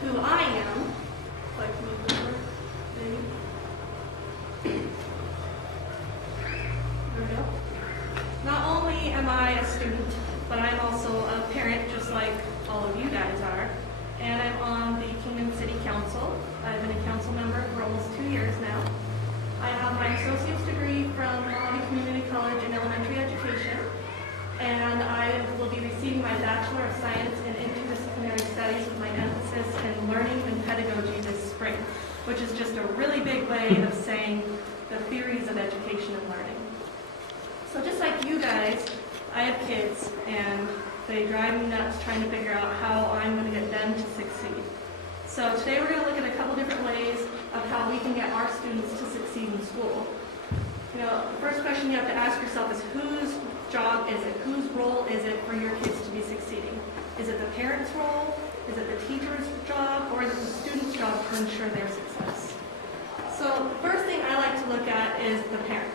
who I am. Like move over, maybe. There we go. Not only am I a student, but I'm also a parent, just like all of you guys are. And I'm on the Kingman City Council. I've been a council member for almost 2 years now. I have my associate's degree from Mojave Community College in elementary education, and I will be receiving my Bachelor of Science in Interdisciplinary Studies with my emphasis in learning and pedagogy this spring, which is just a really big way of saying the theories of education and learning. So just like you guys, I have kids, and they drive me nuts trying to figure out how I'm going to get them to succeed. So today we're going to look at a couple different ways of how we can get our students to succeed in school. You know, the first question you have to ask yourself is whose job is it? Whose role is it for your kids to be succeeding? Is it the parent's role? Is it the teacher's job? Or is it the student's job to ensure their success? So the first thing I like to look at is the parent.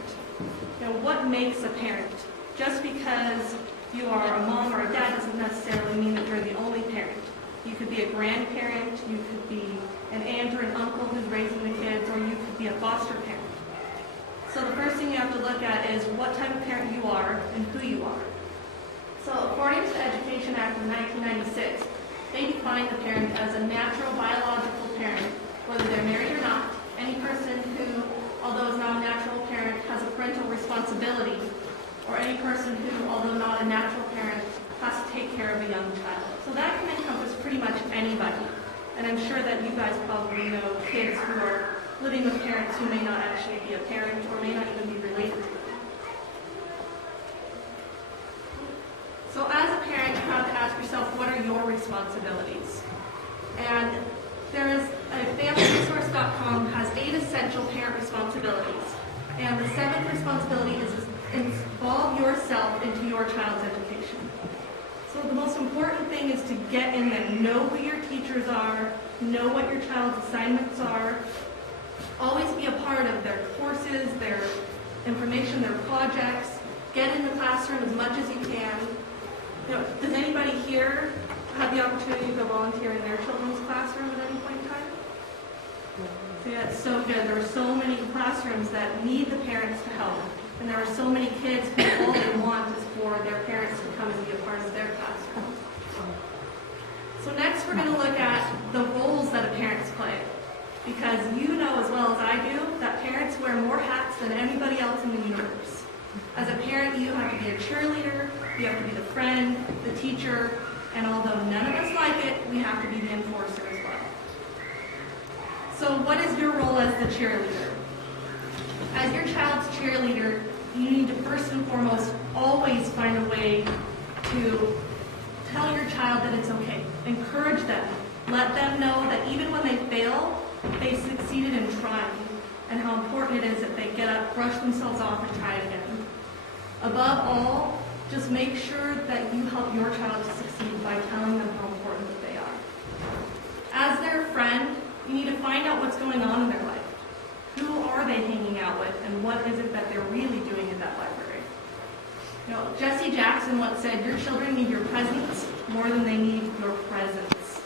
You know, what makes a parent? Just because you are a mom or a dad doesn't necessarily mean that you're the only parent. You could be a grandparent, you could be an aunt or an uncle who's raising the kids, or you could be a foster parent. So the first thing you have to look at is what type of parent you are and who you are. So according to the Education Act of 1996, they define the parent as a natural biological parent, whether they're married or not. Any person who, although is not a natural parent, has a parental responsibility, or any person who, although not a natural parent, has to take care of a young child. So that can encompass pretty much anybody. And I'm sure that you guys probably know kids who are living with parents who may not actually be a parent or may not even be related to them. So as a parent, you have to ask yourself, what are your responsibilities? And there is FamilyResource.com has 8 essential parent responsibilities. And the 7th responsibility is involve yourself into your child's education. So the most important thing is to get in there, know who your teachers are, know what your child's assignments are, always be a part of their courses, their information, their projects, get in the classroom as much as you can. You know, does anybody here have the opportunity to go volunteer in their children's classroom at any point in time? So yeah, it's so good. There are so many classrooms that need the parents to help. And there are so many kids who all they want is for their parents to come and be a part of their classroom. So next we're going to look at the roles that a parents play. Because you know as well as I do that parents wear more hats than anybody else in the universe. As a parent, you have to be a cheerleader, you have to be the friend, the teacher, and although none of us like it, we have to be the enforcer as well. So what is your role as the cheerleader? As your child's cheerleader, you need to first and foremost always find a way to tell your child that it's okay. Encourage them. Let them know that even when they fail, they succeeded in trying, and how important it is that they get up, brush themselves off, and try again. Above all, just make sure that you help your child to succeed by telling them how important that they are. As their friend, you need to find out what's going on in their life. Who are they hanging out with, and what is it that they're really doing in that library? You know, Jesse Jackson once said, your children need your presence more than they need your presence.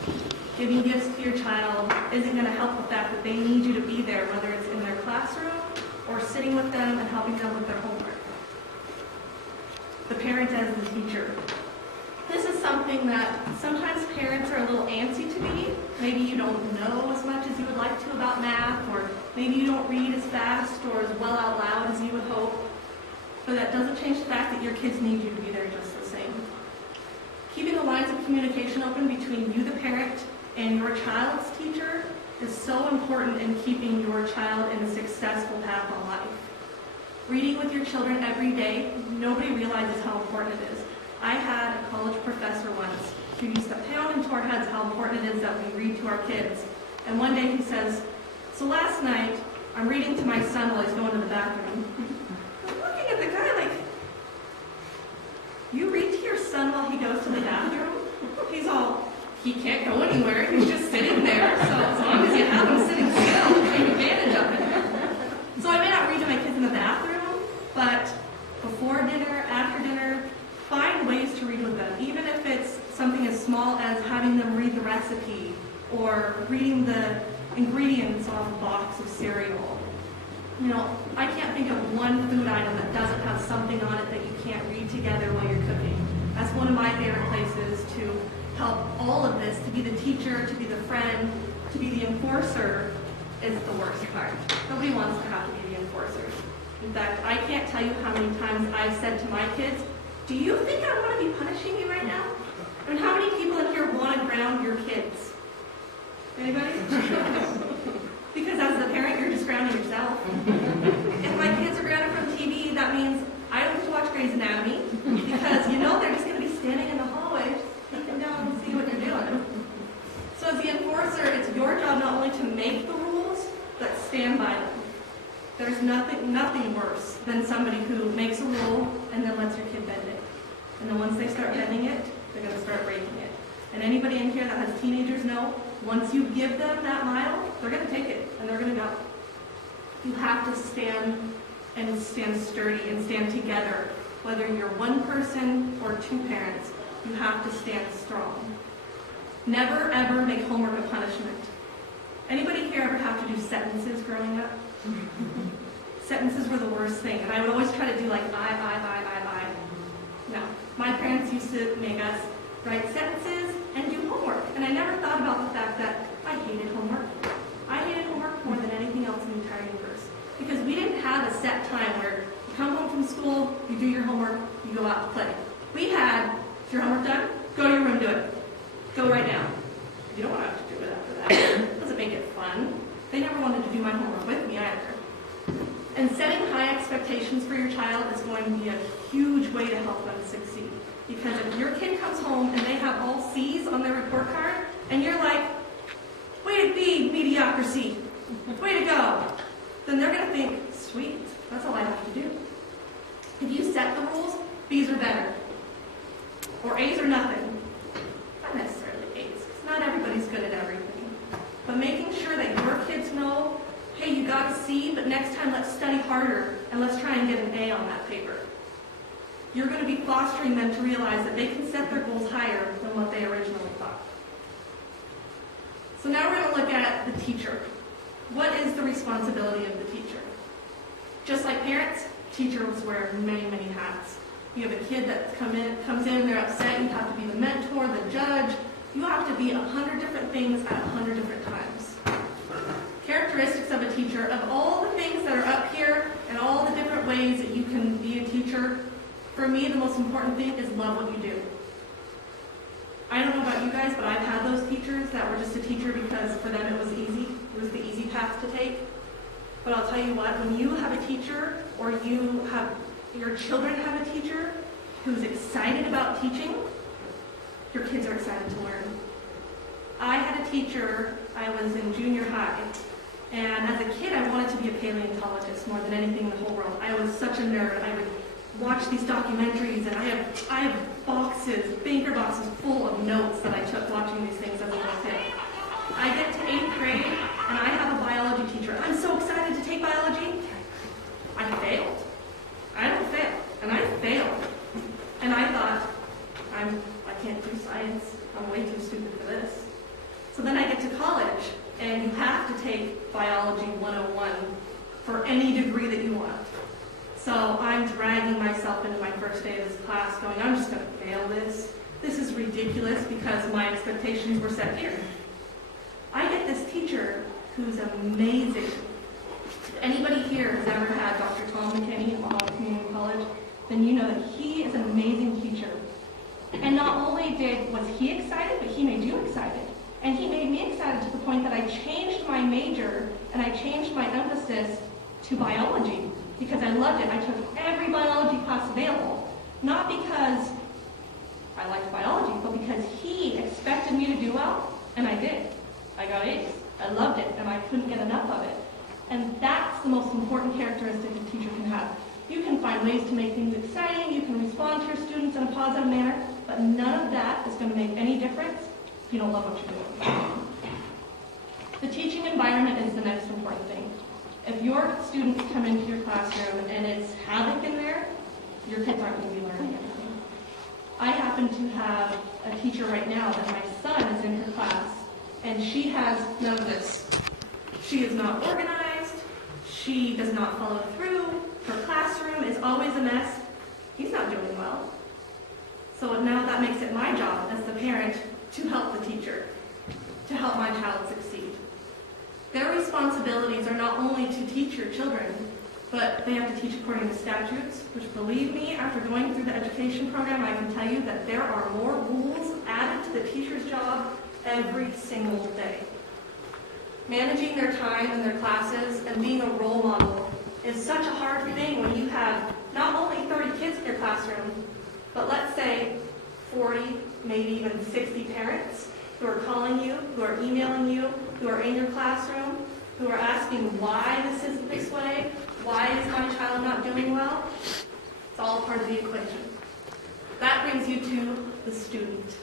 Giving gifts to your child isn't going to help the fact that they need you to be there, whether it's in their classroom or sitting with them and helping them with their homework. The parent as the teacher. This is something that sometimes parents are a little antsy to be. Maybe you don't know as much as you would like to about math, or maybe you don't read as fast or as well out loud as you would hope. But that doesn't change the fact that your kids need you to be there just the same. Keeping the lines of communication open between you, the parent, and your child's teacher is so important in keeping your child in a successful path on life. Reading with your children every day, nobody realizes how important it is. I had a college professor once who used to pound into our heads how important it is that we read to our kids. And one day he says, so last night, I'm reading to my son while he's going to the bathroom. I'm looking at the guy like, you read to your son while he goes to the bathroom? He's all, he can't go anywhere, he's just sitting there. So as long as you have him sitting still, take advantage of it. So I may not read to my kids in the bathroom, but before dinner, after dinner, find ways to read with them, even if it's something as small as having them read the recipe or reading the ingredients off a box of cereal. You know, I can't think of one food item that doesn't have something on it that you can't read together while you're cooking. That's one of my favorite places to help all of this, to be the teacher, to be the friend, to be the enforcer is the worst part. Nobody wants to have to be the enforcer. In fact, I can't tell you how many times I've said to my kids, do you think I want to be punishing you right now? I mean, how many people in here want to ground your kids? Anybody? Because as the parent, you're just grounding yourself. If my kids are grounded from TV, that means I don't get to watch Grey's Anatomy, because you know they're just going to be standing in the hallway, looking down and see what you're doing. So as the enforcer, it's your job not only to make the rules, but stand by them. There's nothing worse than somebody who makes a rule and then lets your kid bend it. And then once they start bending it, they're going to start breaking it. And anybody in here that has teenagers know, once you give them that mile, they're going to take it, and they're going to go. You have to stand sturdy and stand together. Whether you're one person or two parents, you have to stand strong. Never, ever make homework a punishment. Anybody here ever have to do sentences growing up? Sentences were the worst thing, and I would always try to do like I. No. My parents used to make us write sentences and do homework, and I never thought about the fact that I hated homework. I hated homework more than anything else in the entire universe, because we didn't have a set time where you come home from school, you do your homework, you go out to play. We had, is your homework done? Go to your room, do it. Go right now. You don't want to have to do it after that. It doesn't make it fun. They never wanted to do my homework with me either. And setting high expectations for your child is going to be a huge way to help them succeed. Because if your kid comes home and they have all C's on their report card, and you're like, way to be, mediocrity, way to go, then they're going to think, sweet, that's all I have to do. If you set the rules, B's are better. Or A's are nothing. Not necessarily A's, because not everybody's good at everything. But making sure that your kids know, hey, you got a C, but next time let's study harder and let's try and get an A on that paper. You're going to be fostering them to realize that they can set their goals higher than what they originally thought. So now we're going to look at the teacher. What is the responsibility of the teacher? Just like parents, teachers wear many, many hats. You have a kid that comes in, they're upset, you have to be the mentor, the judge. You have to be 100 different things at 100 different times. Characteristics of a teacher, of all the things that are up here and all the different ways that you can be a teacher, for me the most important thing is love what you do. I don't know about you guys, but I've had those teachers that were just a teacher because for them it was easy. It was the easy path to take. But I'll tell you what, when you have a teacher or your children have a teacher who's excited about teaching, your kids are excited to learn. I had a teacher, I was in junior high, and as a kid I wanted to be a paleontologist more than anything in the whole world. I was such a nerd. I would watch these documentaries, and I have boxes, banker boxes full of notes that I took watching these things as a little kid. I get to 8th grade, and I have a biology teacher. I'm so excited to take biology. I failed. I don't fail, and I failed. And I thought, I can't do science. I'm way too stupid for this. So then I get to college, and you have to take Biology 101 for any degree that you want. So I'm dragging myself into my first day of this class going, I'm just going to fail this. This is ridiculous because my expectations were set here. I get this teacher who's amazing. If anybody here has ever had Dr. Tom McKinney at Mahoney Community College, then you know that he is an amazing teacher. And not only was he excited, but he made you excited. And he made me excited to the point that I changed my major and I changed my emphasis to biology because I loved it. I took every biology class available, not because I liked biology, but because he expected me to do well, and I did. I got A's. I loved it, and I couldn't get enough of it. And that's the most important characteristic a teacher can have. You can find ways to make things exciting, you can respond to your students in a positive manner, but none of that is going to make any difference if you don't love what you're doing. The teaching environment is the next important thing. If your students come into your classroom and it's havoc in there, your kids aren't going to be learning anything. I happen to have a teacher right now that my son is in her class, and and she has none of this. She is not organized. She does not follow through. Her classroom is always a mess. He's not doing well. So now that makes it my job as the parent to help the teacher, to help my child succeed. Their responsibilities are not only to teach your children, but they have to teach according to statutes, which, believe me, after going through the education program, I can tell you that there are more rules added to the teacher's job every single day. Managing their time and their classes and being a role model is such a hard thing when you have not only 30 kids in your classroom, but let's say 40, maybe even 60 parents who are calling you, who are emailing you, who are in your classroom, who are asking why this is this way, why is my child not doing well? It's all part of the equation. That brings you to the student.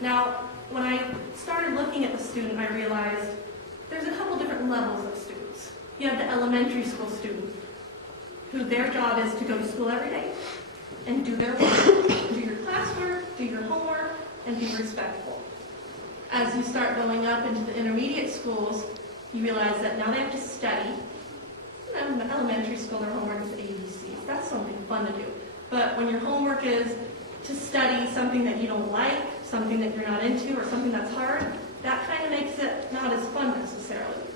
Now, when I started looking at the student, I realized there's a couple different levels of students. You have the elementary school student, who their job is to go to school every day and do their work, do your classwork, do your homework, and be respectful. As you start going up into the intermediate schools, you realize that now they have to study. In the elementary school, their homework is ABCs. That's something fun to do. But when your homework is to study something that you don't like, something that you're not into, or something that's hard, that kind of makes it not as fun necessarily.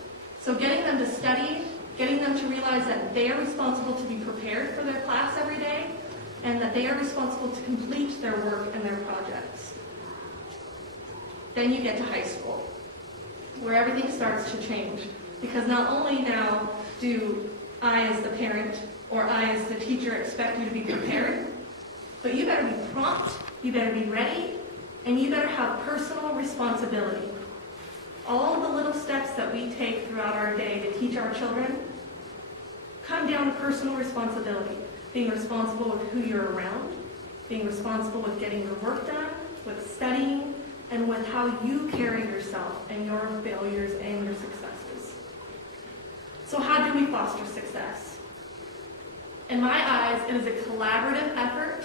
So getting them to study, getting them to realize that they are responsible to be prepared for their class every day, and that they are responsible to complete their work and their projects. Then you get to high school, where everything starts to change. Because not only now do I as the parent or I as the teacher expect you to be prepared, but you better be prompt, you better be ready, and you better have personal responsibility. All the little steps that we take throughout our day to teach our children come down to personal responsibility. Being responsible with who you're around, being responsible with getting your work done, with studying, and with how you carry yourself and your failures and your successes. So how do we foster success? In my eyes, it is a collaborative effort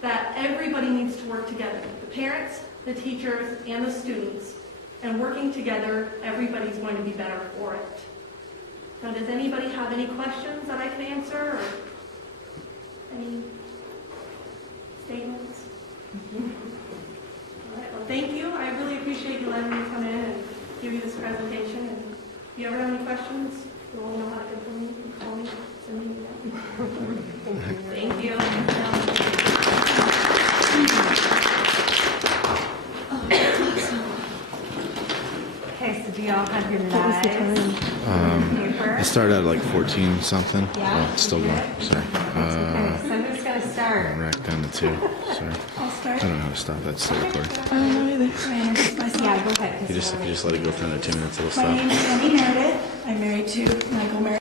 that everybody needs to work together. The parents, the teachers, and the students. And working together, everybody's going to be better for it. Now, does anybody have any questions that I can answer? Or any statements? All right, well, thank you. I really appreciate you letting me come in and give you this presentation. And if you ever have any questions, you all know how to get me. You can call me, send me an email. Thank you. Okay, so do y'all have your lives? I started at like 14 something. Yeah? Oh, it's still going. Sorry. Okay, so who's going to start? I'm racked down to 2. Sorry. I'll I start. don't know how to stop that. It's still recording. I don't know either. Yeah, go ahead. If you just let it go for another 2 minutes, it'll My stop. name is Annie Meredith. I'm married to Michael Meredith.